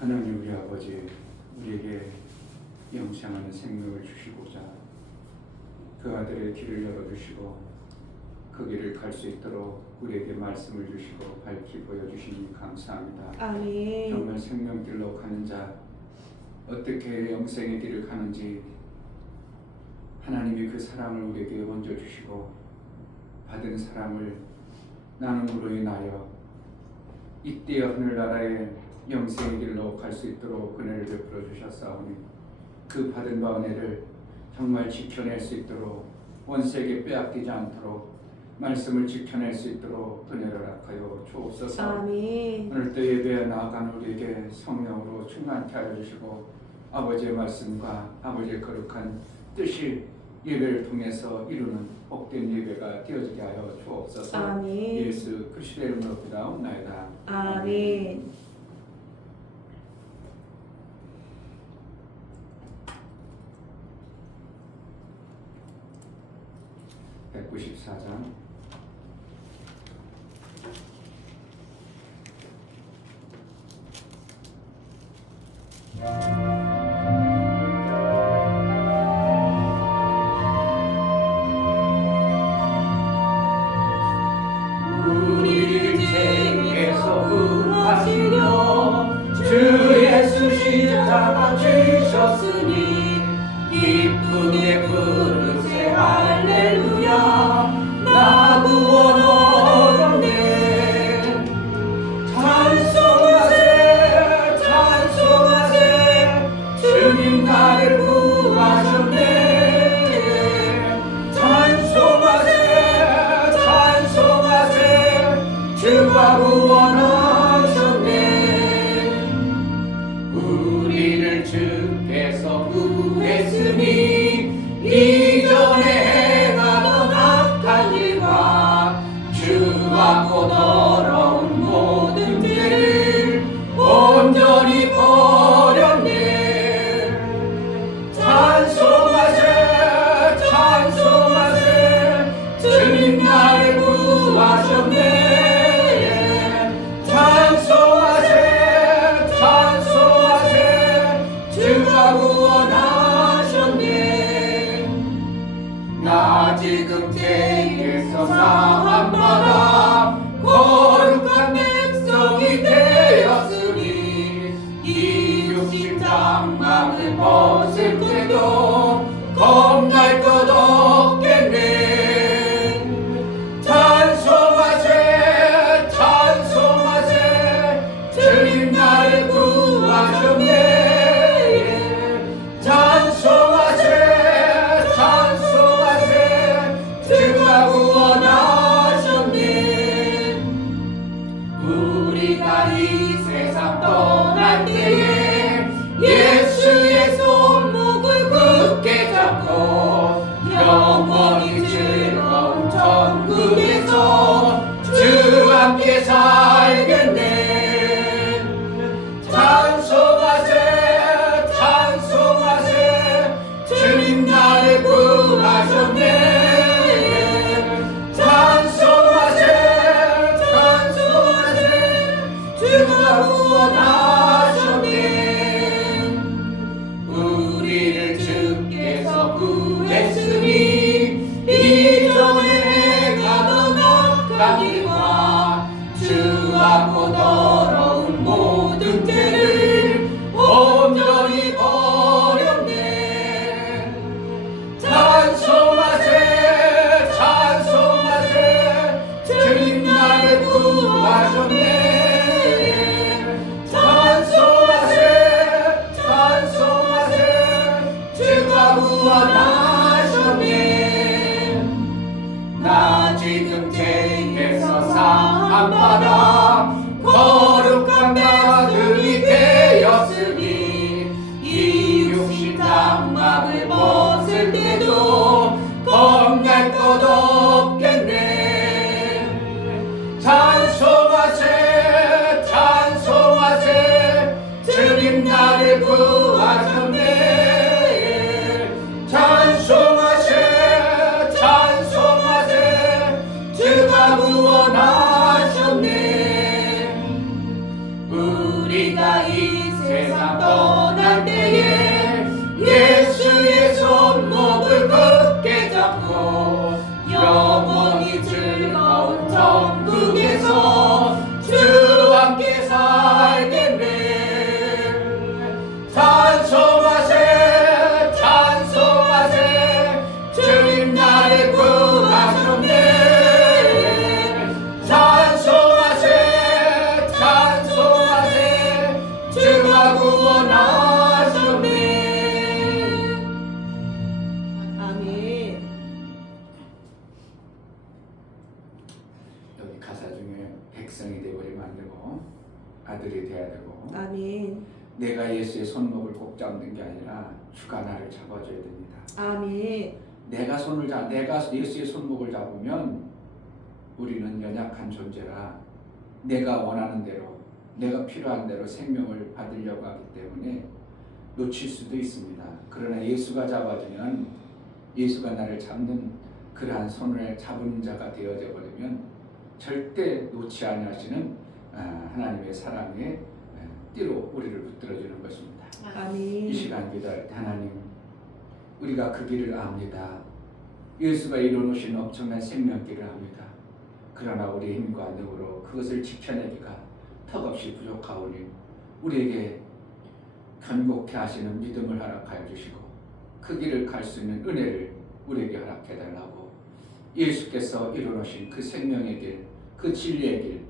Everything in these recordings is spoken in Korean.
하나님 우리 아버지, 우리에게 영생하는 생명을 주시고자 그 아들의 길을 열어주시고 그 길을 갈 수 있도록 우리에게 말씀을 주시고 밝히 보여주시니 감사합니다. 아멘. 정말 생명길로 가는 자, 어떻게 영생의 길을 가는지 하나님이 그 사랑을 우리에게 얹어주시고 받은 사랑을 나눔으로 인하여 이때 하늘나라의 영생의 길로 갈 수 있도록 은혜를 베풀어 주셨사오니 그 받은 바 은혜를 정말 지켜낼 수 있도록 원수에게 빼앗기지 않도록 말씀을 지켜낼 수 있도록 은혜를 허락하여 주옵소서. 아멘. 오늘 또 예배에 나아가는 우리에게 성령으로 충만케 하여 주시고 아버지의 말씀과 아버지의 거룩한 뜻이 예배를 통해서 이루는 복된 예배가 되어지게 하여 주옵소서. 아멘. 예수 그리스도의 이름으로 기도하옵나이다. 아멘. 백 194장 우리를 죄에서 구하시려 주 예수 십자가 지셨으니 기쁘게 부르세 할렐루야 나 구원 얻었네. 찬송하세 찬송하세 주님 나를 구하셨네. 찬송하세 찬송하세 주가 구원하셨네. 우리를 주께서 구했으니 이전에 행하던 악한 일과 주하고 더러운 모든 죄를 온전히 버렸네. 찬송하세 찬송하세 주님 나를 구하셨네. 찬송하세 찬송하세 주가 구원하셨네. 나 지금 죄에서 사함받아 거룩한 백성이 되었으니 이 육신 장막을 벗을 때도 겁날 것 없겠네. 찬송하세 찬송하세 주님 나를 구하셨네. 찬송하세 찬송하세 주가 구원하셨네. 우리가 이 세상 떠날 때에 예수의 손목을 굳게 잡고 영원히 즐거운 천국에서 주 함께 살겠네. 찬송하세 찬송하세 주님 나를 구하셨네. 찬송하세 찬송하세 주가 구원하셨네. 우리를 주께서 구했으니 이전에 행하던 악한 일과 주하고 더러운 모든 죄를 온전히 버렸네. 찬송하세 찬송하세 주님 나를 구하셨네. 찬송하세 찬송하세 주가 구원하셨네. 나 지금 죄에서 사함받아 거룩한 아들이 되었으니 이 육신 장막을 벗을 때도 겁날 것 없겠네. 찬송하세 찬송하세 주님 나를 구하셨네. 찬송하세 찬송하세 주가 구원하셨네. 우리가 이 세상 떠날 때에 예수의 손목을 굳게 잡고 영원히 즐거운 천국에서 주와 함께 살겠네. 찬송하세 찬송하세 주님 나를 구하셨네. 찬송하세 찬송하세 주가 구원하셨네. 아멘. 여기 가사 중에 백성이 되어버리면 안 되고 아들이 돼야 되고 아멘. 내가 예수의 손목을 꼭 잡는 게 아니라 주가 나를 잡아줘야 됩니다. 아멘. 내가 예수의 손목을 잡으면 우리는 연약한 존재라 내가 원하는 대로 내가 필요한 대로 생명을 받으려고 하기 때문에 놓칠 수도 있습니다. 그러나 예수가 잡아주면 예수가 나를 잡는 그러한 손을 잡은 자가 되어져 버리면 절대 놓지 아니하시는 하나님의 사랑의 띠로 우리를 붙들어주는 것입니다. 아멘. 이 시간 기도할 때 하나님 우리가 그 길을 압니다. 예수가 이루어놓으신 엄청난 생명길을 압니다. 그러나 우리의 힘과 능으로 그것을 지켜내기가 턱없이 부족하오니 우리에게 견고케 하시는 믿음을 허락하여 주시고 그 길을 갈 수 있는 은혜를 우리에게 허락해 달라고 예수께서 이루어놓으신 그 생명의 길, 그 진리의 길,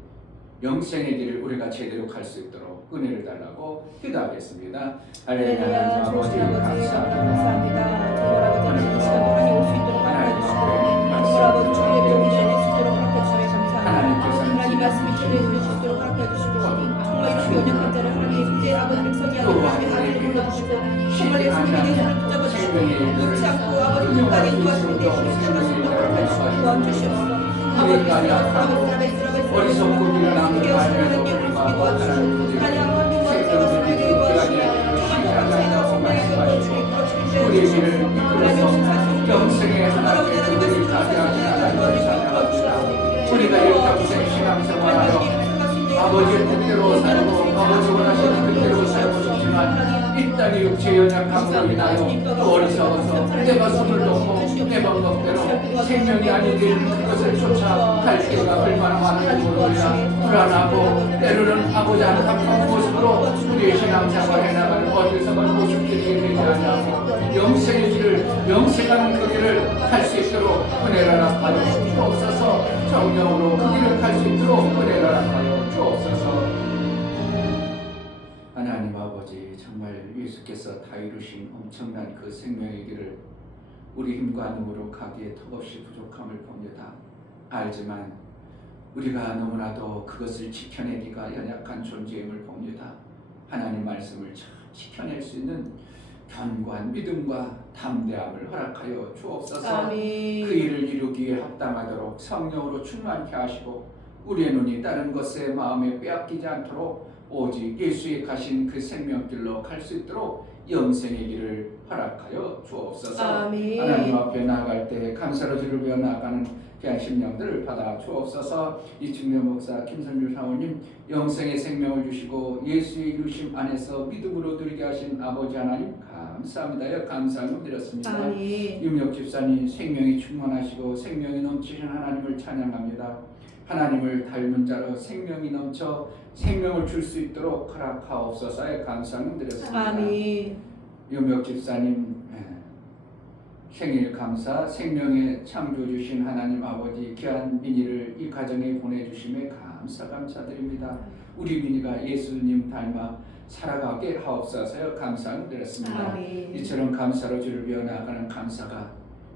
영생의 길을 우리가 제대로 갈 수 있도록 은혜를 달라고 기도하겠습니다. 할렐루야. 아버지 좋으신 아버지 감사합니다. 감사합니다. 정말 아버지 이 시간 동안에 올수 있도록 허락해 주시고 정말 아버지 주님의 병이 전할 수 있도록 허락해 주시며 감사합니다. 하나님 말씀이 전해 들을 수 있도록 허락해 주시고 정말 이렇게 연약한 자를 하나님 이제 아버지 백성이 아버지 주님의 아들을 불러주시고 정말 예수님의 손을 붙잡아 주시고 놓지 않고 아버지 끝까지 도와주시는 데 십자가 손을 허락해 주시고 도와주시옵소서. 아버지 어리석고 미련한 그 말씀에서 우리가 하나님 우리의 길을 이끌어서 영생의 하나님의 그들을 가게 하시는 하나님을 찬양합니다. 우리가 일평생 신앙생활하여 아버지의 뜻대로 살고 아버지 원하시는 뜻대로 살고 싶지만 이 땅의 육체의 연약함으로 인하여 또 어리석어서 내가 손을 놓고 내 방법대로 생명이 아니길 그것을 쫓아 갈 때가 얼마나 많은지 모릅니다. 불안하고 때로는 아버지 안타까운 모습으로 우리의 신앙생활을 해나가는 어리석은 모습들이 되지 않냐고 영생의 길을 영생하는 그 길을 갈 수 있도록 은혜를 허락하여 주옵소서. 정령으로 그 길을 갈 수 있도록 은혜를 허락하여 주옵소서. 하나님 아버지 정말 예수께서 다 이루신 엄청난 그 생명의 길을 우리 힘과 능으로 가기에 턱없이 부족함을 봅니다. 알지만 우리가 너무나도 그것을 지켜내기가 연약한 존재임을 봅니다. 하나님 말씀을 잘 지켜낼 수 있는 견고한 믿음과 담대함을 허락하여 주옵소서. 아멘. 그 일을 이루기에 합당하도록 성령으로 충만케 하시고 우리의 눈이 다른 것에 마음에 빼앗기지 않도록 오직 예수의 가신 그 생명길로 갈 수 있도록 영생의 길을 허락하여 주옵소서. 아멘. 하나님 앞에 나아갈 때 감사로 주를 배워 나아가는 귀한 심령들을 받아 주옵소서. 이충렬 목사 김선율 사모님 영생의 생명을 주시고 예수의 이루심 안에서 믿음으로 누리게 하신 아버지 하나님 감사합니다. 감사함을 드렸습니다. 아멘. 윤혁 집사님 생명이 충만하시고 생명이 넘치신 하나님을 찬양합니다. 하나님을 닮은 자로 생명이 넘쳐 생명을 줄 수 있도록 허락하옵소서에 감사함을 드렸습니다. 아멘. 윤혁 집사님 생일 감사, 생명의 창조 주신 하나님 아버지 귀한 민희를 이 가정에 보내주심에 감사드립니다. 우리 민희가 예수님 닮아 살아가게 하옵소서 감사를 드렸습니다. 아멘. 이처럼 감사로 주를 위해 나아가는 감사가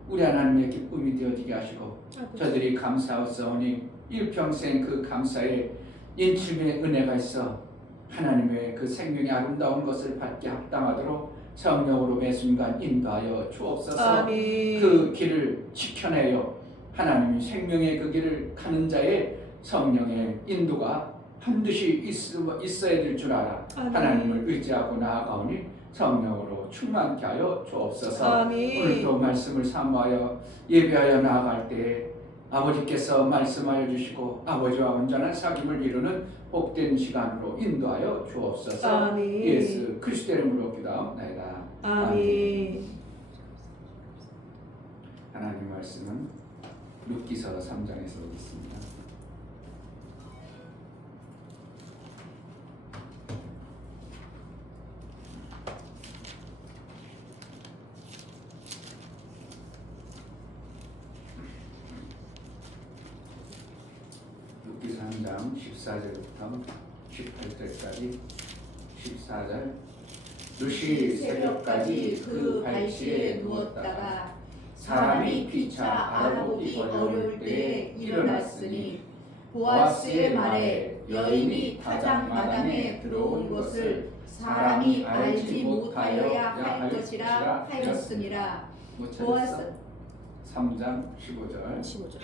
우리 하나님의 기쁨이 되어지게 하시고 저들이 감사하옵사오니 일평생 그 감사에 인침의 은혜가 있어 하나님의 그 생명의 아름다운 것을 받게 합당하도록 성령으로 매 순간 인도하여 주옵소서. 아멘. 그 길을 지켜내요 하나님이 생명의 그 길을 가는 자의 성령의 인도가 반드시 있어야 될 줄 알아. 아멘. 하나님을 의지하고 나아가오니 성령으로 충만케 하여 주옵소서. 아멘. 오늘도 말씀을 사모하여 예배하여 나아갈 때 아버지께서 말씀하여 주시고 아버지와 온전한 사귐을 이루는 복된 시간으로 인도하여 주옵소서. 아멘. 예수 그리스도의 이름으로 기도하옵나이다. 아멘. 하나님 말씀은 룻기서 3장에서 있습니다. 룻기서 3장 14절부터 18절까지 14절 룻이 새벽까지 그 발치에 누웠다가 사람이 피차 알아보기 어려울 때에 일어났으니 보아스의 말에 여인이 타작 마당에 들어온 것을 사람이 알지 못하여야 할 것이라 하였습니다. 보아스 3장 15절 15절.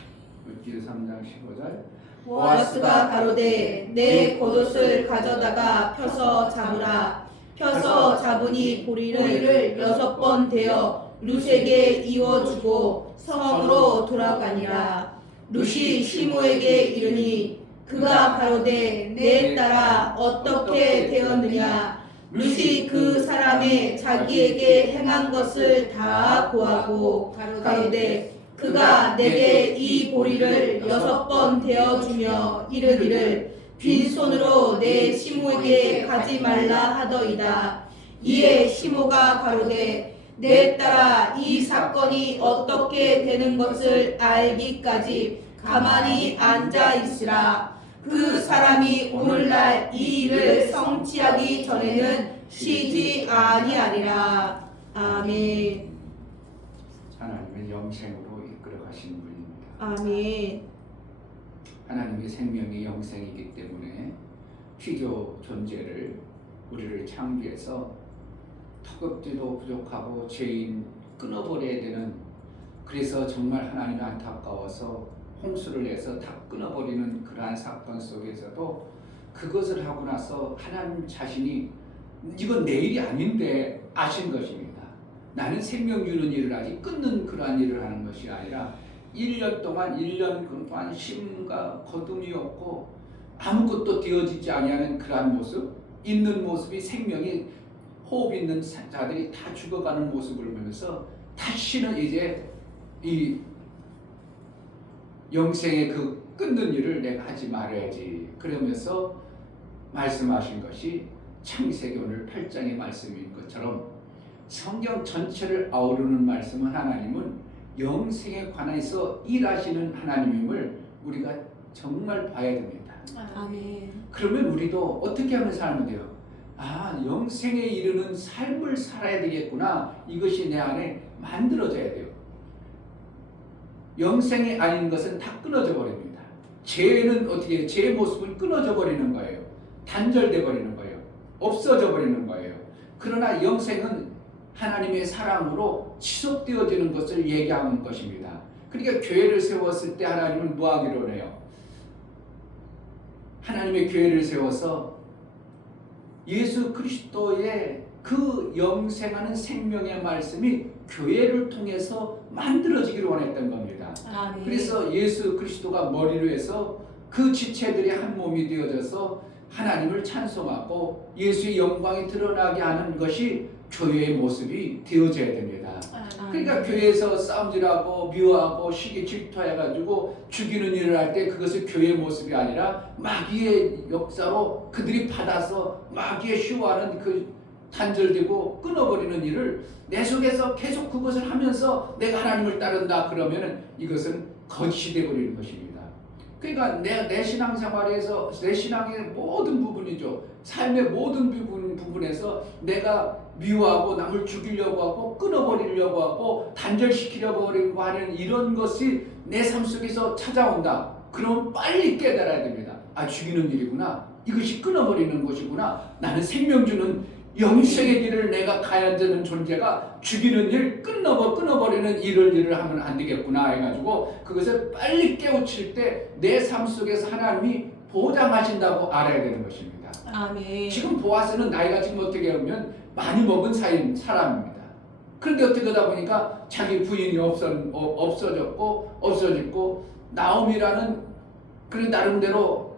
룻기서 3장 15절 보아스가 가로되 내 겉옷을 가져다가 펴서 잡으라. 펴서 잡으니 보리를 6번 대어 룻에게 이어주고 성으로 돌아가니라. 룻이 시므에게 이르니 그가 가로되 내 딸아 어떻게 되었느냐. 룻이 그 사람의 자기에게 행한 것을 다 고하고 가로되 그가 내게 이 보리를 6번 대어주며 이르기를 빈손으로 내 시므에게 가지 말라 하더이다. 이에 시므가 가로되 내 딸아 이 사건이 어떻게 되는 것을 알기까지 가만히 앉아 있으라. 그 사람이 오늘날 이 일을 성취하기 전에는 쉬지 아니하리라. 아멘. 하나님은 영생으로 이끌어 가시는 분입니다. 아멘. 하나님의 생명이 영생이기 때문에 피조 존재를 우리를 창조해서 턱없이도 부족하고 죄인 끊어버려야 되는, 그래서 정말 하나님이 안타까워서 홍수를 내서 다 끊어버리는 그러한 사건 속에서도 그것을 하고 나서 하나님 자신이 이건 내 일이 아닌데 아신 것입니다. 나는 생명 주는 일을 하지 끊는 그러한 일을 하는 것이 아니라 1년 동안 쉼과 거둠이 없고 아무것도 되어지지 아니하는 그러한 모습, 있는 모습이 생명이 호흡 있는 자들이 다 죽어가는 모습을 보면서 다시는 이제 이 영생의 그 끊는 일을 내가 하지 말아야지, 그러면서 말씀하신 것이 창세기 오늘 8장의 말씀인 것처럼 성경 전체를 아우르는 말씀은 하나님은 영생에 관해서 일하시는 하나님임을 우리가 정말 봐야 됩니다. 아멘. 그러면 우리도 어떻게 하면 살면 돼요? 아, 영생에 이르는 삶을 살아야 되겠구나. 이것이 내 안에 만들어져야 돼요. 영생이 아닌 것은 다 끊어져 버립니다. 죄는 어떻게 해요? 죄의 모습은 끊어져 버리는 거예요. 단절돼 버리는 거예요. 없어져 버리는 거예요. 그러나 영생은 하나님의 사랑으로 지속되어지는 것을 얘기하는 것입니다. 그러니까 교회를 세웠을 때 하나님은 뭐 하기로 해요? 하나님의 교회를 세워서 예수 그리스도의 그 영생하는 생명의 말씀이 교회를 통해서 만들어지기를 원했던 겁니다. 아멘. 그래서 예수 그리스도가 머리로 해서 그 지체들이 한 몸이 되어져서 하나님을 찬송하고 예수의 영광이 드러나게 하는 것이 교회의 모습이 되어져야 됩니다. 그러니까 교회에서 싸움질하고 미워하고 시기 질투해가지고 죽이는 일을 할 때 그것은 교회의 모습이 아니라 마귀의 역사로 그들이 받아서 마귀의 쇼하는 그 단절되고 끊어버리는 일을 내 속에서 계속 그것을 하면서 내가 하나님을 따른다 그러면 이것은 거짓이 되어버리는 것입니다. 그러니까 내 신앙생활에서 내 신앙의 모든 부분이죠. 삶의 모든 부분에서 내가 미워하고 남을 죽이려고 하고 끊어버리려고 하고 단절시키려고 하는 이런 것이 내 삶 속에서 찾아온다. 그럼 빨리 깨달아야 됩니다. 아, 죽이는 일이구나. 이것이 끊어버리는 것이구나. 나는 생명 주는 영생의 길을 내가 가야 되는 존재가 죽이는 일, 끊어버리는 일을 하면 안 되겠구나 해가지고 그것을 빨리 깨우칠 때 내 삶 속에서 하나님이 보장하신다고 알아야 되는 것입니다. 아멘. 지금 보아스는 나이가 지금 어떻게 하면 많이 먹은 사람입니다. 그런데 어떻게 하다 보니까 자기 부인이 없어졌고 나옴이라는 그런 나름대로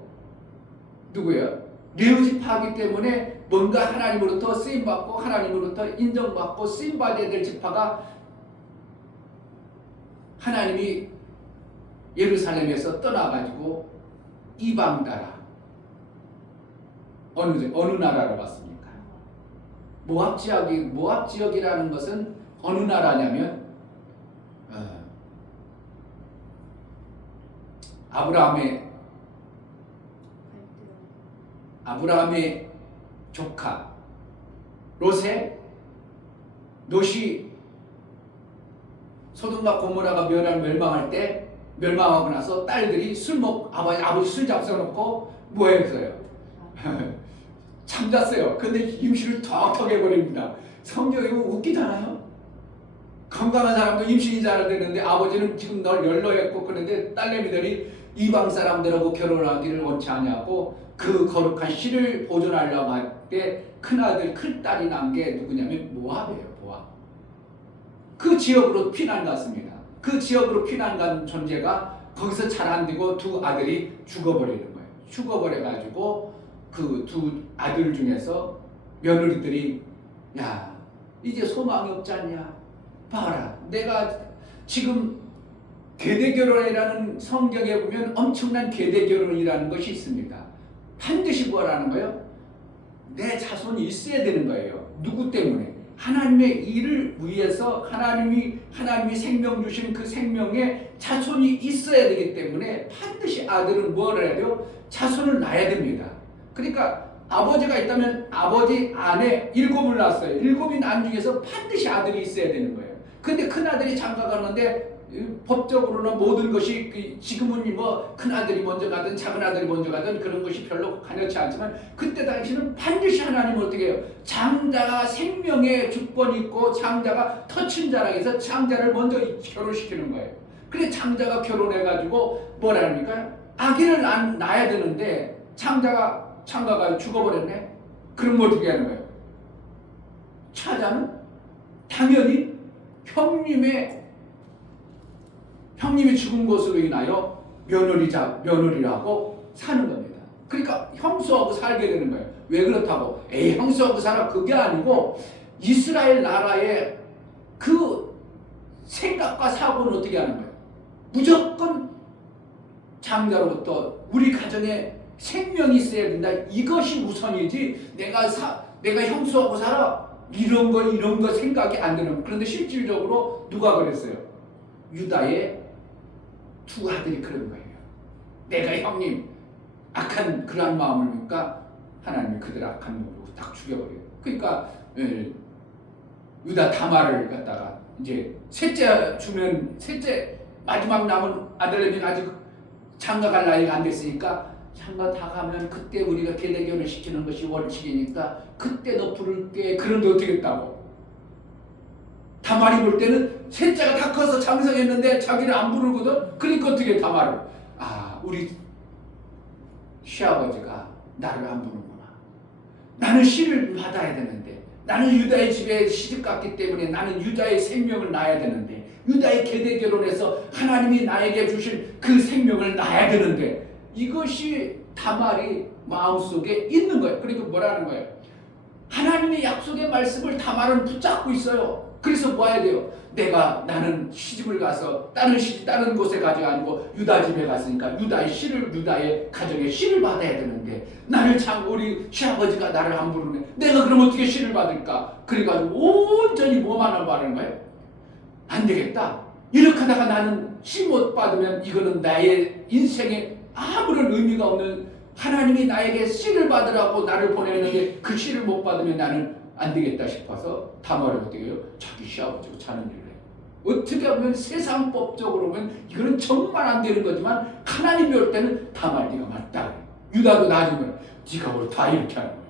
누구예요? 레위지파이기 때문에 뭔가 하나님으로부터 쓰임받고 하나님으로부터 인정받고 쓰임받아야 될 지파가 하나님이 예루살렘에서 떠나가지고 이방 나라 어느 나라로 갔습니까? 모압 지역이라는 것은 어느 나라냐면 아브라함의 조카 롯이 소돔과 고모라가 멸망할 때 멸망하고 나서 딸들이 아버지 술 잡숴놓고 뭐 했어요? 잠잤어요. 근데 임신을 턱턱 해버립니다. 성경이 웃기잖아요. 건강한 사람도 임신이 잘 되는데 아버지는 지금 널 연로했고 그런데 딸내미들이 이방 사람들하고 결혼하기를 원치 않냐고 그 거룩한 씨를 보존하려고 할 때 큰딸이 난 게 누구냐면 모압이에요. 모압. 그 지역으로 피난 갔습니다. 그 지역으로 피난 간 존재가 거기서 잘 안 되고 두 아들이 죽어버리는 거예요. 죽어버려가지고 그 두 아들 중에서 며느리들이 야 이제 소망이 없지 않냐? 봐라 내가 지금 계대결혼이라는 성경에 보면 엄청난 계대결혼이라는 것이 있습니다. 반드시 뭐라는 거예요? 내 자손이 있어야 되는 거예요. 누구 때문에? 하나님의 일을 위해서 하나님이 생명 주신 그 생명에 자손이 있어야 되기 때문에 반드시 아들은 뭘 해야 돼요? 자손을 낳아야 됩니다. 그러니까 아버지가 있다면 아버지 안에 7을 낳았어요. 7이 난 중에서 반드시 아들이 있어야 되는 거예요. 근데 큰아들이 장가 갔는데 법적으로는 모든 것이 지금은 뭐 큰아들이 먼저 가든 작은아들이 먼저 가든 그런 것이 별로 가려치 않지만 그때 당시는 반드시 하나님은 어떻게 해요? 장자가 생명의 주권이 있고 장자가 터친 자락에서 장자를 먼저 결혼시키는 거예요. 그래 장자가 결혼해가지고 뭐라 합니까? 아기를 낳아야 되는데 장가가 죽어버렸네? 그럼 뭐 어떻게 하는 거예요? 차자는 당연히 형님이 죽은 것으로 인하여 며느리라고 사는 겁니다. 그러니까 형수하고 살게 되는 거예요. 왜 그렇다고? 형수하고 살아 그게 아니고 이스라엘 나라의 그 생각과 사고는 어떻게 하는 거예요? 무조건 장자로부터 우리 가정에 생명이 있어야 된다. 이것이 우선이지 내가 형수하고 살아 이런 거 생각이 안 되는 거예요. 그런데 실질적으로 누가 그랬어요? 유다의 두 아들이 그런 거예요. 내가 형님 악한 그러한 마음을 보니까 하나님이 그들 악한 마음으로 딱 죽여버려요. 그러니까 유다 다말을 갖다가 이제 셋째 마지막 남은 아들내미는 아직 장가갈 나이가 안 됐으니까 장가 다 가면 그때 우리가 계대결혼을 시키는 것이 원칙이니까 그때 너 부를게. 그런데 어떻게 했다고? 다말이 볼 때는 셋째가 다 커서 장성했는데 자기를 안 부르거든. 그러니까 어떻게 다말을 우리 시아버지가 나를 안 부르구나. 나는 씨를 받아야 되는데 나는 유다의 집에 시집 갔기 때문에 나는 유다의 생명을 낳아야 되는데 유다의 계대결혼에서 하나님이 나에게 주신 그 생명을 낳아야 되는데 이것이 다말이 마음속에 있는 거예요. 그러니까 뭐라는 거예요? 하나님의 약속의 말씀을 다말은 붙잡고 있어요. 그래서 뭐 해야 돼요? 나는 시집을 가서 다른 곳에 가지 아니고 유다 집에 갔으니까 유다의 가정의 씨를 받아야 되는데 우리 시아버지가 나를 안 부르네. 내가 그럼 어떻게 씨를 받을까? 그래가지고 온전히 뭐만 하는 거예요? 안 되겠다. 이렇게 하다가 나는 씨 못 받으면 이거는 나의 인생에 아무런 의미가 없는, 하나님이 나에게 씨를 받으라고 나를 보내는데 그 씨를 못 받으면 나는 안 되겠다 싶어서 다말을 어떻게 해요? 자기 시아버지고 자는 일을 해요. 어떻게 보면 세상법적으로 보면 이거는 정말 안 되는 거지만 하나님 배울 때는 다말 네가 맞다 그래요. 유다도 나중에 네가 옳다 이렇게 하는 거예요.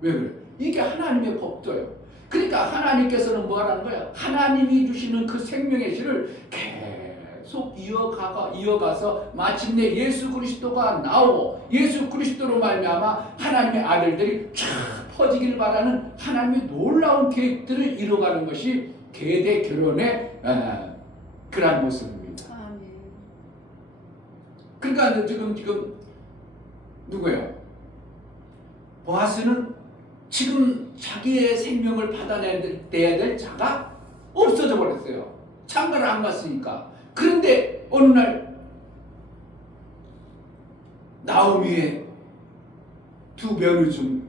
왜 그래? 이게 하나님의 법도예요. 그러니까 하나님께서는 뭐 하는 거예요? 하나님이 주시는 그 생명의 씨를 계속 이어가서 마침내 예수 그리스도가 나오고 예수 그리스도로 말미암아 하나님의 아들들이 쫙 퍼지길 바라는 하나님의 놀라운 계획들을 이뤄가는 것이 계대 결혼의 그러한 모습입니다. 아멘. 그러니까 지금 누구예요? 보아스는 지금 자기의 생명을 받아내야 될 자가 없어져 버렸어요. 장가를 안 갔으니까. 그런데 어느 날 나오미의 두 며느 중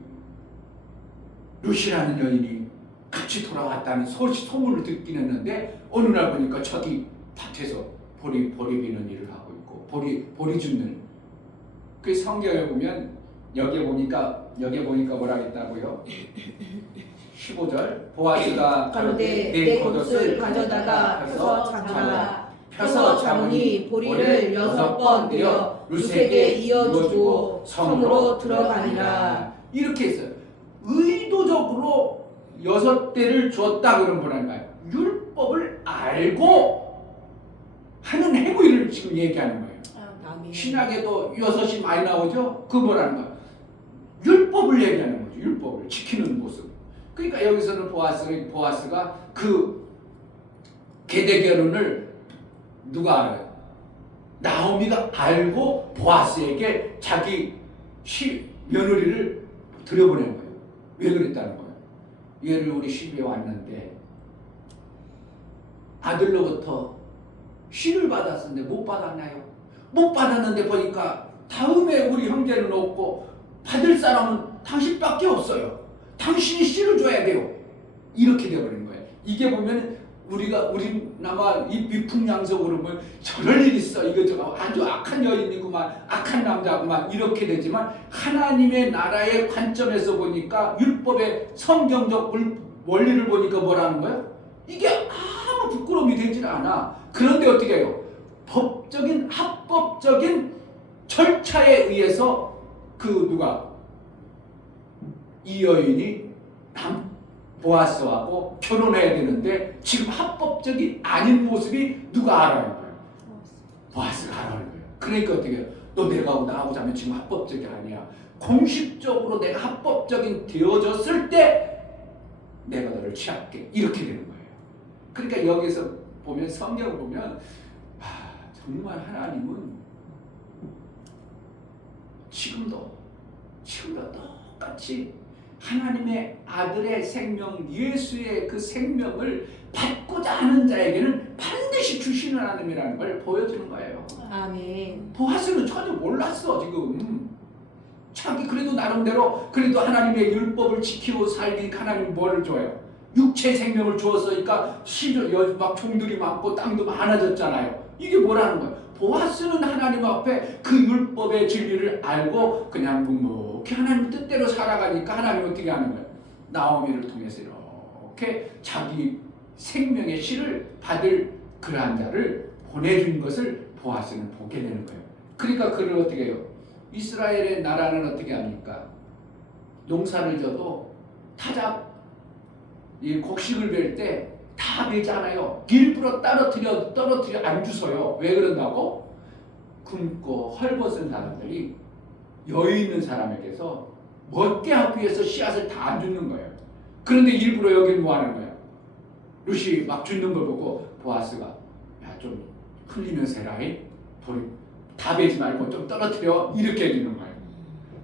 루시라는 여인이 같이 돌아왔다는 소문을 듣긴 했는데 어느 날 보니까 자기 밭에서 보리 비는 일을 하고 있고 보리 줍는 그 성경에 보면 여기에 보니까 뭐라 했다고요? 15절 보아스가 가로되 내 겉옷을 가져다가 펴서 잡으니 보리를 6번 들여 루색에 이어주고 성으로 들어가니라. 이렇게 했어요. 의도적으로 6대를 줬다 그런 거란가요? 율법을 알고 하는 행위를 지금 얘기하는 거예요. 아멘. 신약에도 6이 많이 나오죠? 그 뭐라는가? 율법을 얘기하는 거죠. 율법을 지키는 모습. 그러니까 여기서는 보아스가 그 계대 결혼을 누가 알아요? 나오미가 알고 보아스에게 자기 며느리를 들여보낸 거예요. 왜 그랬다는 거예요? 얘를 우리 시집에 왔는데 아들로부터 시를 받았었는데 못 받았나요? 못 받았는데 보니까 다음에 우리 형제는 없고 받을 사람은 당신밖에 없어요. 당신이 씨를 줘야 돼요. 이렇게 되어버린 거예요. 이게 보면 우리나마 이 미풍양속으로 보면 저럴 일이 있어. 이거 저거 아주 악한 여인이구만, 악한 남자구만 이렇게 되지만 하나님의 나라의 관점에서 보니까 율법의 성경적 원리를 보니까 뭐라는 거예요? 이게 아무 부끄러움이 되질 않아. 그런데 어떻게 해요? 법적인 합법적인 절차에 의해서 이 여인이 보아스하고 결혼해야 되는데 지금 합법적이 아닌 모습이 누가 알아는 거예요? 보아스가 알아는 거예요. 그러니까 어떻게 해요? 너 내가 나하고 자면 지금 합법적이 아니야. 공식적으로 내가 합법적인 되어졌을 때 내가 너를 취할게. 이렇게 되는 거예요. 그러니까 여기서 보면 성경을 보면 정말 하나님은 지금도 똑같이 하나님의 아들의 생명 예수의 그 생명을 받고자 하는 자에게는 반드시 주시는 하나님이라는 걸 보여주는 거예요. 아멘. 보아스는 전혀 몰랐어 지금. 자기 그래도 나름대로 그래도 하나님의 율법을 지키고 살기 하나님이 뭐를 줘요? 육체 생명을 주었으니까 막 종들이 많고 땅도 많아졌잖아요. 이게 뭐라는 거예요? 보아스는 하나님 앞에 그 율법의 진리를 알고 그냥 묵묵히 하나님 뜻대로 살아가니까 하나님 어떻게 하는 거예요? 나오미를 통해서 이렇게 자기 생명의 씨를 받을 그러한 자를 보내준 것을 보아스는 보게 되는 거예요. 그러니까 그를 어떻게 해요? 이스라엘의 나라는 어떻게 합니까? 농사를 져도 이 곡식을 벨 때 다 베잖아요. 일부러 떨어뜨려 안 주서요. 왜 그런다고? 굶고 헐벗은 사람들이 여유 있는 사람에게서 먹게 하기 위해서 씨앗을 다 안 주는 거예요. 그런데 일부러 여기는 뭐 하는 거예요? 루시 막 주는 걸 보고 보아스가 야 좀 흘리면서 해라. 다 베지 말고 좀 떨어뜨려. 이렇게 해주는 거예요.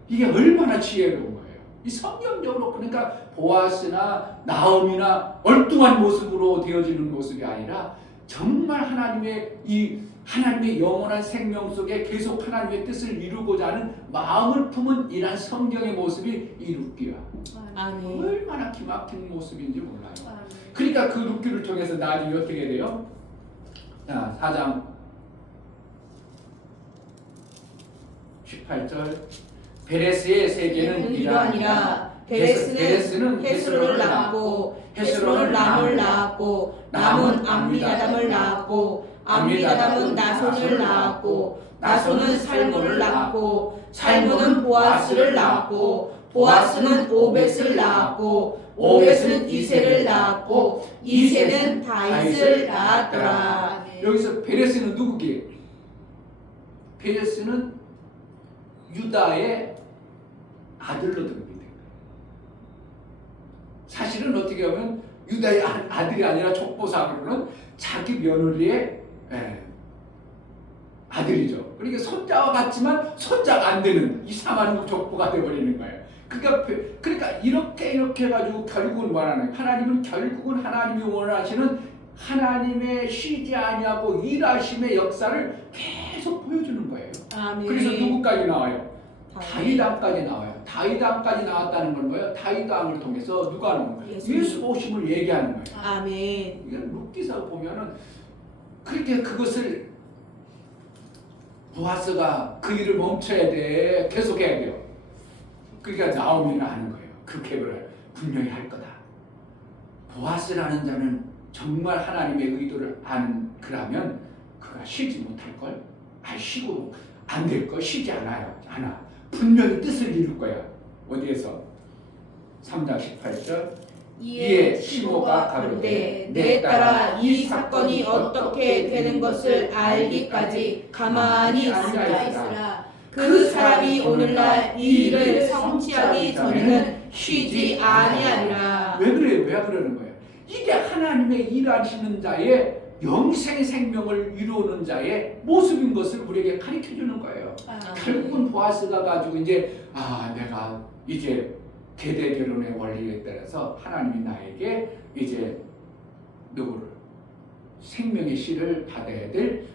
이게 얼마나 지혜로운 거예요. 이 성경적으로 그러니까 보아스나 나오미나 엉뚱한 모습으로 되어지는 모습이 아니라 정말 하나님의 영원한 생명 속에 계속 하나님의 뜻을 이루고자 하는 마음을 품은 이런 성경의 모습이 이 룻기야. 아멘. 얼마나 기막힌 모습인지 몰라요. 그러니까 그 룻기를 통해서 나중에 어떻게 돼요? 4장 18절 베레스의 세계는 이러하니라. 베레스는 헤스론을 낳았고 헤스론은 람을 낳았고 람은 암미나답을 낳았고 암미나답은 나손을 낳았고 나손은 살몬을 낳았고 살몬은 보아스를 낳았고 보아스는 오벳을 낳았고 오벳은 이새를 낳았고 이새는 다윗을 낳았더라. 여기서 베레스는 누구게? 베레스는 유다의 아들로 등록이 된 거예요. 사실은 어떻게 하면 유다의 아들이 아니라 족보상으로는 자기 며느리의 아들이죠. 그러니까 손자와 같지만 손자가 안 되는 이상한 족보가 되어버리는 거예요. 그러니까 이렇게 해가지고 결국은 뭐하는 하나님은 결국은 하나님이 원하시는 하나님의 쉬지 아니하고 일하심의 역사를 계속 보여주는 거예요. 아멘. 그래서 누구까지 나와요? 다윗. 다윗왕까지 나와요. 다윗왕까지 나왔다는 건 뭐예요? 다윗왕을 통해서 누가 하는 거예요? 예수 오심을 얘기하는 거예요. 아멘. 이게 룻기서 보면은 그렇게 그것을 보아스가 그 일을 멈춰야 돼. 계속해야 돼요. 그러니까 나오미는 하는 거예요. 그 계획을 분명히 할 거다. 보아스라는 자는 정말 하나님의 의도를 아는 그라면 그가 쉬지 못할 걸, 쉬고 안 될 걸, 쉬지 않아. 분명히 뜻을 이룰 거야. 어디에서? 3장 18절. 이에 시므가 가로되 내 딸아 이 사건이 어떻게 되는 것을 알기까지 가만히 앉아 있으라. 그 사람이 오늘날 이 일을 성취하기 전에는 쉬지 아니하리라. 왜 그래요? 왜 그러는 거예요? 이게 하나님의 일하시는 자의 영생 생명을 이루는 자의 모습인 것을 우리에게 가르쳐 주는 거예요. 결국은 보아스가 가지고 이제 내가 이제 계대 결혼의 원리에 따라서 하나님이 나에게 이제 누구를 생명의 씨를 받아야 될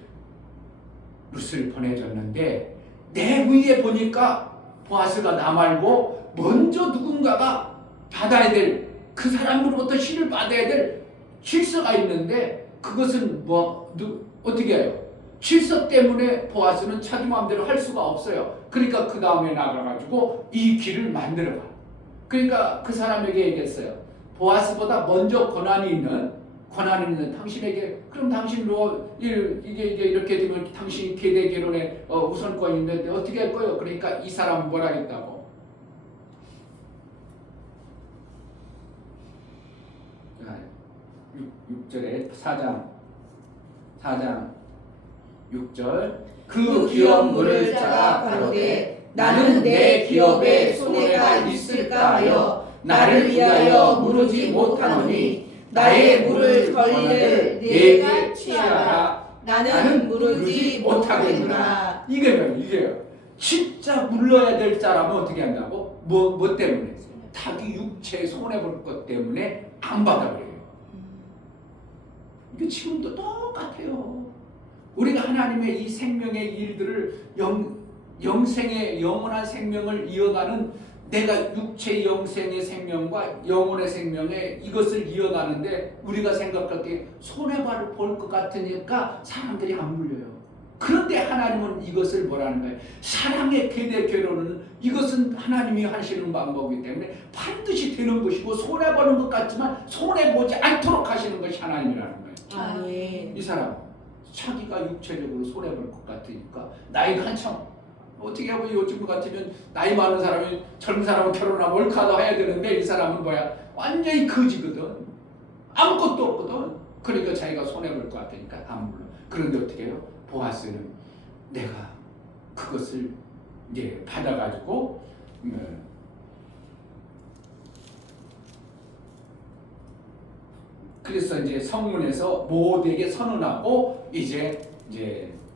룻을 보내줬는데 내 위에 보니까 보아스가 나 말고 먼저 누군가가 받아야 될 그 사람으로부터 씨를 받아야 될 질서가 있는데 그것은 어떻게 해요? 질서 때문에 보아스는 자기 마음대로 할 수가 없어요. 그러니까 그 다음에 나가가지고 이 길을 만들어가. 그러니까 그 사람에게 얘기했어요. 보아스보다 먼저 권한이 있는 당신에게, 그럼 당신도 이게 이렇게 되면 당신 계대 결혼에 우선권이 있는데 어떻게 할 거예요? 그러니까 이 사람은 뭐라 했다고? 6절에 4장 6절 그 기업 물을 자가 가로되 나는 내 기업에 손해가 있을까 하여 나를 위하여 물으지 못하노니 나의 물을 권리를 내게 취하라. 나는 물으지 못하겠노라. 이게요. 진짜 물러야 될 자라면 어떻게 한다고? 뭐 때문에? 자기 육체에 손해볼 것 때문에 안 받아버려요. 이게 지금도 똑같아요. 우리가 하나님의 이 생명의 일들을 영생의 영원한 생명을 이어가는 내가 육체의 영생의 생명과 영혼의 생명에 이것을 이어가는데 우리가 생각할 때 손해볼 것 같으니까 사람들이 안 물려요. 그런데 하나님은 이것을 뭐라는 거예요? 사랑의 계대 결혼은 이것은 하나님이 하시는 방법이기 때문에 반드시 되는 것이고 손해보는 것 같지만 손해보지 않도록 하시는 것이 하나님이라는 거예요. 아멘. 이 사람 자기가 육체적으로 손해볼 것 같으니까 나이가 한참 어떻게 하면 요즘 같으면 나이 많은 사람이 젊은 사람은 결혼하고 올카도 해야 되는데 이 사람은 완전히 거지거든. 아무것도 없거든. 그러니까 자기가 손해볼 것 같으니까 안 물러. 그런데 어떻게 해요? 보아스는 내가 그것을 이제 받아가지고 그래서 이제 성문에서 모두에게 선언하고 이제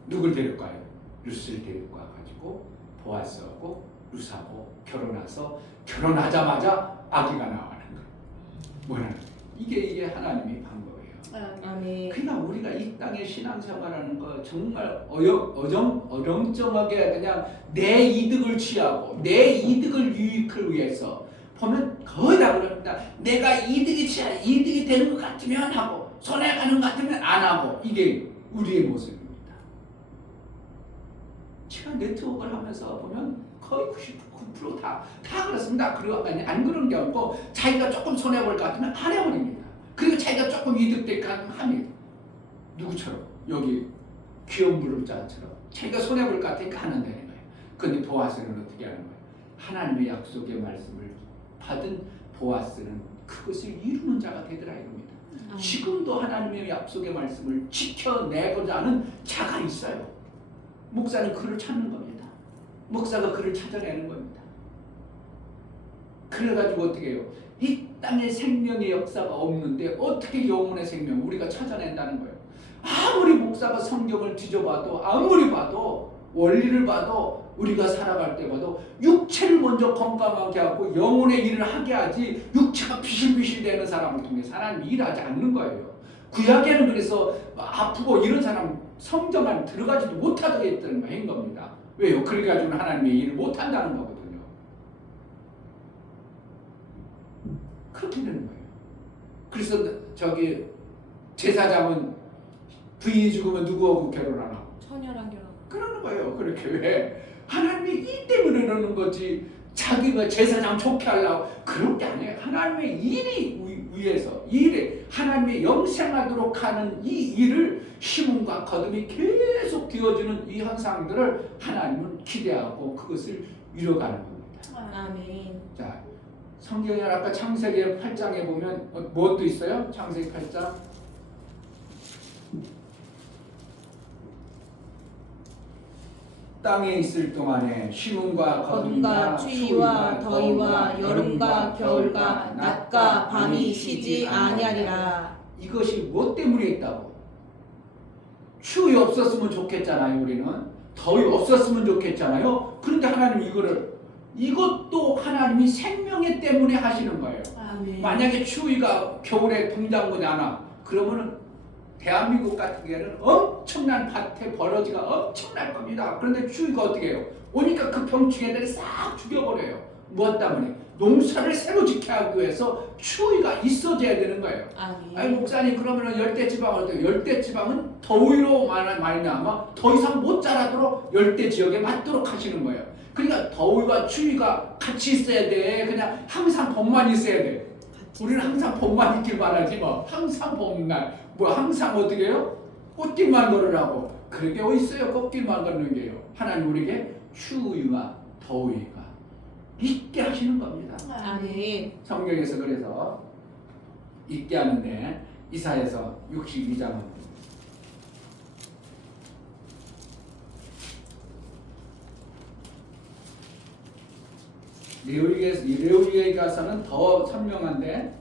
누굴 데릴까요? 룻을 데리고 와가지고 보아스하고 룻하고 결혼하자마자 아기가 나와는 거예요. 뭐라는 거예요? 이게 하나님의 방법이에요. 아멘. 그러니까 우리가 이 땅의 신앙생활하는 거 정말 어정쩡하게 그냥 내 이득을 취하고 내 이득을 유익을 위해서 보면 거의 다 그럽니다. 내가 이득이 되는 것 같으면 하고 손해가는 것 같으면 안 하고 이게 우리의 모습입니다. 제가 네트워크를 하면서 보면 거의 99% 다 그렇습니다. 그리고 안 그런 게 없고 자기가 조금 손해볼 것 같으면 안 해버립니다. 그리고 자기가 조금 이득될 것 같으면 합니다. 누구처럼? 여기 귀여운 부름자처럼 자기가 손해볼 것 같으니까 안 한다는 거예요. 그런데 보아스는 어떻게 하는 거예요? 하나님의 약속의 말씀을 받은 보아스는 그것을 이루는 자가 되더라 이겁니다. 지금도 하나님의 약속의 말씀을 지켜내고자 하는 자가 있어요. 목사는 그를 찾는 겁니다. 목사가 그를 찾아내는 겁니다. 그래가지고 어떻게 해요? 이 땅에 생명의 역사가 없는데 어떻게 영혼의 생명 우리가 찾아낸다는 거예요. 아무리 목사가 성경을 뒤져봐도 아무리 봐도 원리를 봐도 우리가 살아갈 때마다 육체를 먼저 건강하게 하고 영혼의 일을 하게 하지 육체가 비실비실 되는 사람을 통해서 하나님이 일하지 않는 거예요. 구약에는 그래서 아프고 이런 사람 성전 안에 들어가지도 못하게 했던 겁니다. 왜요? 그래가지고는 하나님의 일을 못한다는 거거든요. 그렇게 되는 거예요. 그래서 저기 제사장은 부인이 죽으면 누구하고 결혼하나? 처녀랑 결혼. 그러는 거예요. 그렇게 왜? 하나님의 일 때문에 그러는 거지. 자기가 제사장 좋게 하려고 그런 게 아니에요. 하나님의 일이 위해서 일에 하나님의 영생하도록 하는 이 일을 시몬과 거듭이 계속 되어주는 이 현상들을 하나님은 기대하고 그것을 이뤄가는 겁니다. 아멘. 자, 성경에 아까 창세기 8장에 보면 무엇도 있어요? 창세기 8장 땅에 있을 동안에 시몬과 거듭과 추위와 더위와 여름과 겨울과 낮과 밤이 쉬지 아니하리라. 이것이 무엇 때문에 있다고? 추위 없었으면 좋겠잖아요. 우리는 더위 없었으면 좋겠잖아요. 그런데 하나님 이것도 하나님이 생명의 때문에 하시는 거예요. 아멘. 만약에 추위가 겨울에 동장군이 안 와, 그러면은 대한민국 같은 경우에는 엄청난 밭에 버러지가 엄청날 겁니다. 그런데 추위가 어떻게 해요? 오니까 그 병충 애들이 싹 죽여버려요. 무엇 때문에? 농사를 새로 지켜야 하기 위해서 추위가 있어져야 되는 거예요. 아멘. 아니 목사님 그러면은 열대지방은 어때요? 열대지방은 더위로 말미암아 더 이상 못 자라도록 열대 지역에 맞도록 하시는 거예요. 그러니까 더위와 추위가 같이 있어야 돼. 그냥 항상 봄만 있어야 돼. 우리는 항상 봄만 있길 바라지 뭐. 항상 봄날 뭐 항상 어떻게 해요? 꽃길만 걸으라고. 그게 어디 있어요? 꽃길만 걷는 게요. 하나님 우리에게 추위와 더위가 있게 하시는 겁니다. 아멘. 성경에서 그래서 있게 하는데 이사야서 62장은 레위기에 가서는 더 선명한데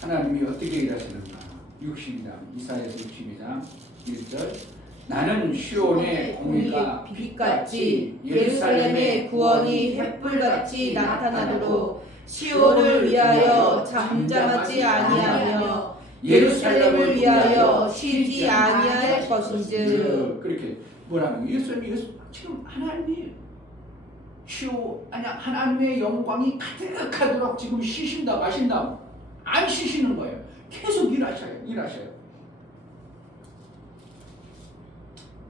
하나님이 어떻게 일하시는가. 62장 이사야서 62장 1절 나는 시온의 공의가 빛같이 예루살렘의 구원이 횃불같이 나타나도록 시온을 위하여 잠잠하지 아니하며 예루살렘을 위하여 쉬지 아니할 것인즉. 그렇게 뭐라는 거예요? 예수 지금 하나님이 하나님의 영광이 가득하도록 지금 쉬신다 마신다 안 쉬시는 거예요. 계속 일하셔요.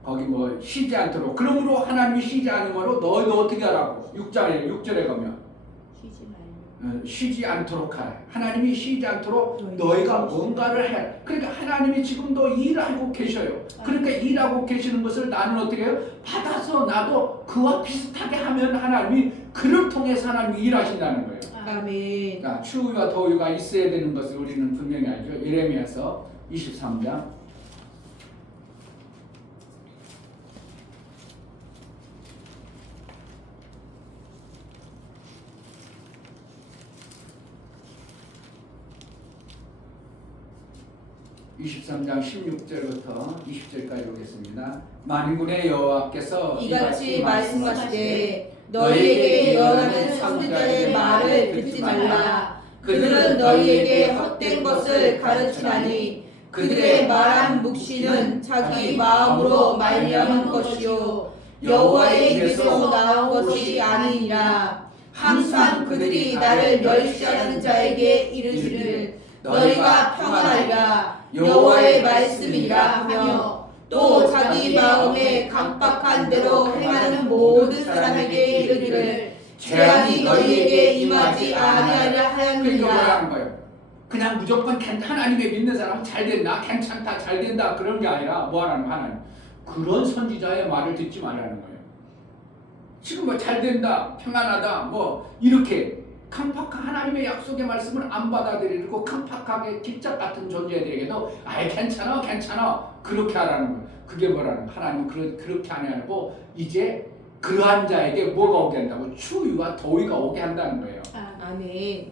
거기 뭐 쉬지 않도록. 그러므로 하나님이 쉬지 않으므로 너희도 어떻게 하라고? 6절에 가면 쉬지 않도록 하라. 하나님이 쉬지 않도록 너희가 뭔가를 해. 그러니까 하나님이 지금도 일하고 계셔요. 그러니까 일하고 계시는 것을 나는 어떻게 해요? 받아서 나도 그와 비슷하게 하면 하나님이 그를 통해서 하나님이 일하신다는 거예요. 아멘. 자, 추위와 더위가 있어야 되는 것을 우리는 분명히 알죠. 예레미야서 23장 23장 16절부터 20절까지 보겠습니다. 만군의 여호와께서 이같이 말씀하시되 너희에게 예언하는 선지자의 말을 듣지 말라. 그들은 너희에게 헛된 것을 가르치나니 그들의 말한 묵시는 자기 마음으로 말미암은 것이요 여호와의 입에서 나온 것이 아니니라. 항상 그들이 나를 멸시하는 자에게 이르기를 너희가 평안하리라 여호와의 말씀이라 하며 또 자기 마음에 강박한 대로 행하는 모든 사람에게 이르기를 재앙이 너희에게 임하지 아니하리라 그러니까 하였느니라. 뭐라는 거예요? 그냥 무조건 하나님의 믿는 사람은 잘 된다, 괜찮다, 잘 된다 그런 게 아니라 뭐 하라는 거예요? 하나님 그런 선지자의 말을 듣지 말라는 거예요. 지금 뭐 잘 된다, 평안하다 뭐 이렇게 강팍한 하나님의 약속의 말씀을 안 받아들이고 강팍하게 기적 같은 존재들에게도 아예 괜찮아 그렇게 하라는 거예요. 그게 뭐라는 거예요? 하나님은 그렇게 안 하고 이제 그러한 자에게 뭐가 오게 한다고? 추위와 더위가 오게 한다는 거예요. 아멘.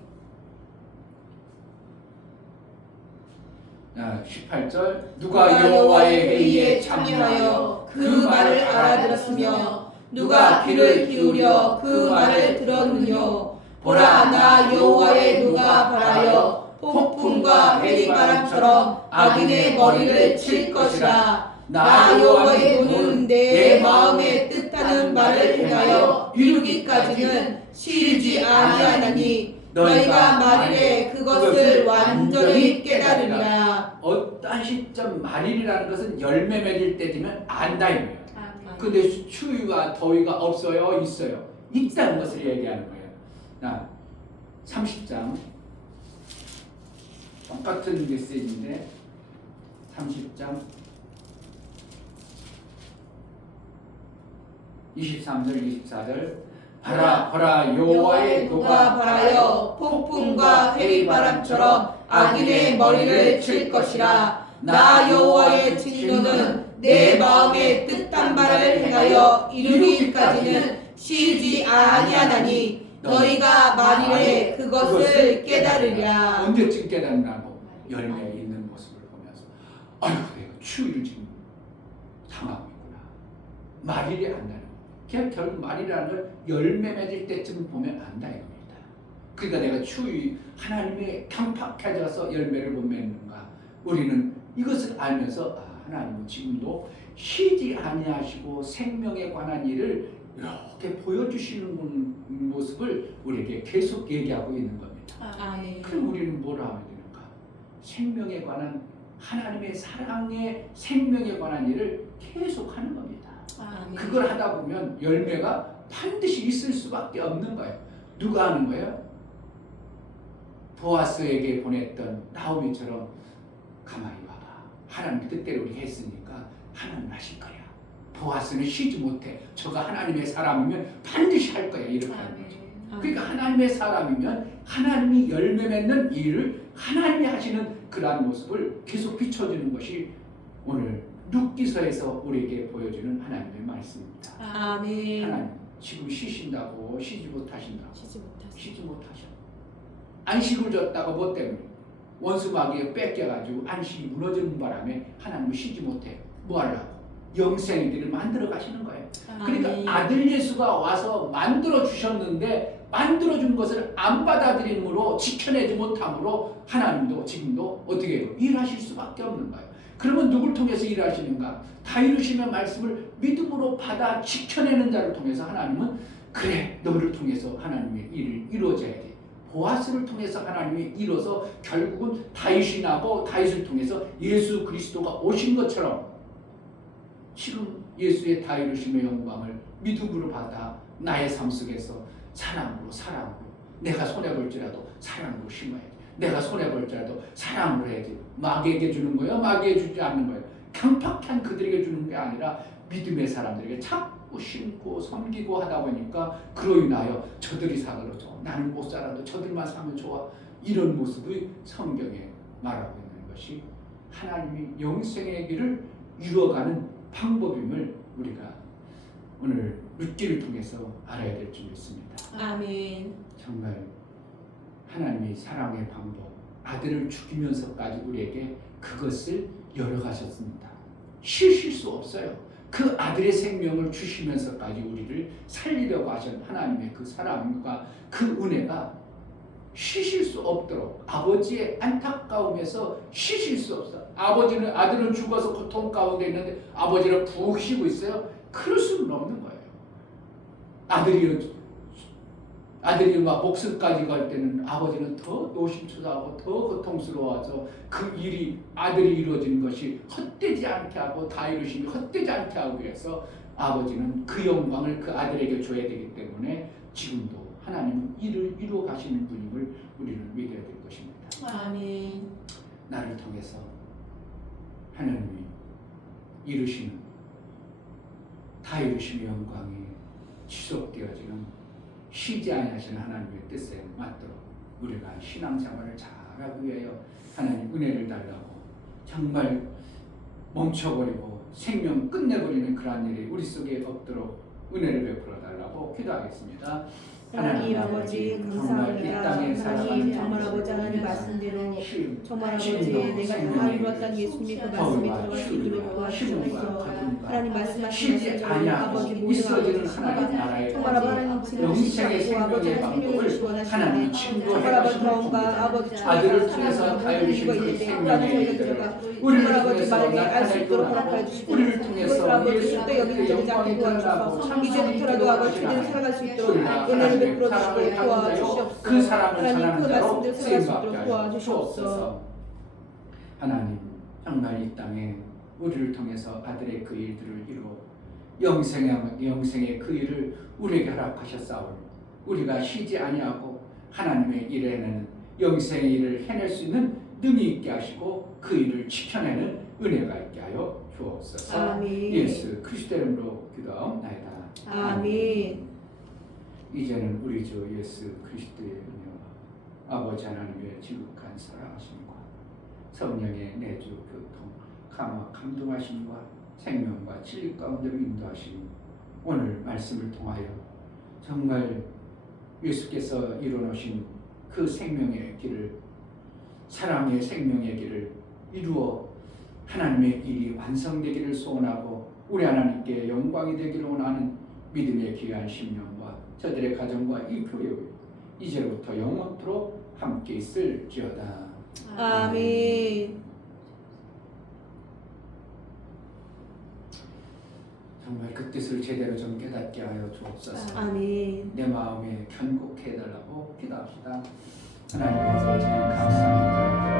18절 누가 여호와의 회의에 참여하여 그 말을 알아들었으며 누가 귀를 기울여 그 말을 들었느뇨. 보라, 나 여호와의 누가 바라여 폭풍과 해리바람처럼 악인의 머리를 칠 것이라. 나 여호와의 눈은 내 마음에 뜻하는 말을 행하여 이루기까지는 쉬지 아니하나니 너희가 말이래 그것을 완전히 깨달으리라. 어떠한 시점 말일이라는 것은 열매 맺을 때 되면 안다 이거예요. 아멘. 근데 추위와 더위가 없어요? 있어요? 있다는 것을 얘기하는 거예요. 30장 똑같은 메시지인데 30장 23절 24절 보라 여호와의 누가 바라여 폭풍과 해리바람처럼 악인의 머리를 칠 것이라. 나 여호와의 진노는 내 마음에 뜻한 바를 행하여 이루기까지는 쉬지 아니하나니 너희가 말이래 그것을 깨달으랴. 언제쯤 깨닫나고 열매 있는 모습을 보면서 아이고 내가 추위를 지금 당하고 있구나. 말일이 안 나는 결국 말이라는 걸 열매 맺을 때쯤 보면 안다 이겁니다. 그러니까 내가 추위 하나님의 강팍해져서 열매를 못 맺는가. 우리는 이것을 알면서 하나님은 지금도 쉬지 아니하시고 생명에 관한 일을 이렇게 보여주시는 모습을 우리에게 계속 얘기하고 있는 겁니다. 아멘. 그럼 우리는 뭘 하면 되는가? 생명에 관한 하나님의 사랑의 생명에 관한 일을 계속 하는 겁니다. 아멘. 그걸 하다 보면 열매가 반드시 있을 수밖에 없는 거예요. 누가 하는 거예요? 보아스에게 보냈던 나오미처럼 가만히 봐봐. 하나님 뜻대로 우리가 했으니까 하나님 하실 거야. 보아스는 쉬지 못해. 저가 하나님의 사람이면 반드시 할 거야. 이렇게 하는 거죠. 그러니까 하나님의 사람이면 하나님이 열매 맺는 일을 하나님이 하시는 그러한 모습을 계속 비춰주는 것이 오늘 룻기서에서 우리에게 보여주는 하나님의 말씀입니다. 아멘. 하나님 지금 쉬신다고 쉬지 못하신다고 쉬지 못하시고 쉬지 못하셔. 안식을 줬다고 뭐 때문에 원수 마귀에 뺏겨가지고 안식이 무너지는 바람에 하나님은 쉬지 못해. 뭐 하려고? 영생의 길을 만들어 가시는 거예요. 그러니까 아들 예수가 와서 만들어 주셨는데 만들어 준 것을 안 받아들임으로 지켜내지 못함으로 하나님도 지금도 어떻게 해요? 일하실 수밖에 없는 거예요. 그러면 누굴 통해서 일하시는가? 다 이루시는 말씀을 믿음으로 받아 지켜내는 자를 통해서 하나님은 그래 너를 통해서 하나님의 일을 이루어져야 돼. 보아스를 통해서 하나님이 이뤄서 결국은 다윗이 나고 다윗을 통해서 예수 그리스도가 오신 것처럼 지금 예수의 다 이루심의 영광을 믿음으로 받아 나의 삶 속에서 사랑으로 내가 손해볼지라도 사랑으로 심어야지. 내가 손해볼지라도 사랑으로 해야지. 마귀에게 주는 거예요? 마귀에 주지 않는 거예요? 강팍한 그들에게 주는 게 아니라 믿음의 사람들에게 자꾸 심고 섬기고 하다 보니까 그로 인하여 저들이 살아도 좋아. 나는 못 살아도 저들만 사면 좋아. 이런 모습이 성경에 말하고 있는 것이 하나님이 영생의 길을 이루어가는 방법임을 우리가 오늘 룻기를 통해서 알아야 될 줄 믿습니다. 아멘. 정말 하나님이 사랑의 방법, 아들을 죽이면서까지 우리에게 그것을 열어가셨습니다. 쉬실 수 없어요. 그 아들의 생명을 주시면서까지 우리를 살리려고 하신 하나님의 그 사랑과 그 은혜가 쉬실 수 없도록 아버지의 안타까움에서 쉬실 수 없어. 아들은 죽어서 고통 가운데 있는데 아버지는 푹 쉬고 있어요. 그럴 수는 없는 거예요. 아들이 막 목숨까지 갈 때는 아버지는 더 노심초사하고 더 고통스러워서 그 일이 아들이 이루어진 것이 헛되지 않게 하고 다 이루심이 헛되지 않게 하기 위해서 아버지는 그 영광을 그 아들에게 줘야 되기 때문에 지금도 하나님은 일을 이루어 가시는 분임을 우리는 믿어야 될 것입니다. 아멘. 나를 통해서 하나님이 이루시는 다 이루심의 영광이 지속되어지는 쉬지 아니하시는 하나님의 뜻에 맞도록 우리가 신앙생활을 잘하기 위하여 하나님 은혜를 달라고 정말 멈춰버리고 생명 끝내버리는 그러한 일이 우리 속에 없도록 은혜를 베풀어 달라고 기도하겠습니다. 하나님 아버지 감사합니다. 하나님 정말 아버지 하나님 말씀대로 정말 아버지 내가 다 이루었다는 예수님의 그 말씀이 들어갈 수 있도록 도와주셔서 하나님 말씀하신 것처럼 아버지 모든 아버지 신과 정말 하나님 지금 주시고 아버지 생명을 주시고 원하시는데 정말 아버지 다음과 아버지 아들을 통해서 다 이루신 그 생명의 일들을 우리를 아버지 통해서 말에게 알 수 나타낼 있도록 거라고 허락하여 주시고 우리를 그것을 통해서 아버지 예수 또 여기 그리스도의 있지 않게 영광을 도와주셔서 드러나고 이제부터라도 아버지 그대로 살아갈 수 있도록 은혜를 베풀어 주시고 도와주시옵소서. 그 사람을 하나님 그 전하는 자로 말씀대로 살아갈 수 있도록 쓰임받게 도와주시옵소서. 하옵소서. 하나님 정말 이 땅에 우리를 통해서 아들의 그 일들을 이루어 영생의 그 일을 우리에게 허락하셨사오니 우리가 쉬지 아니하고 하나님의 일을 해내는 영생의 일을 해낼 수 있는 능이 있게 하시고 그 일을 지켜내는 은혜가 있게 하여 주옵소서. 아멘. 예수 그리스도의 이름으로 기도하옵나이다. 아멘. 이제는 우리 주 예수 그리스도의 은혜와 아버지 하나님의 지극한 사랑하심과 성령의 내주 교통 감화 감동하심과 생명과 진리 가운데로 인도하심 오늘 말씀을 통하여 정말 예수께서 이루어놓으신 그 생명의 길을 사랑의 생명의 길을 이루어 하나님의 일이 완성되기를 소원하고 우리 하나님께 영광이 되기를 원하는 믿음의 귀한 심령과 저들의 가정과 이 교회 이제부터 영원토록 함께 있을지어다. 아멘. 정말 그 뜻을 제대로 좀 깨닫게 하여 주옵소서. 아멘. 내 마음에 견고케 해달라고 기도합시다. 하나님 아버지 감사합니다.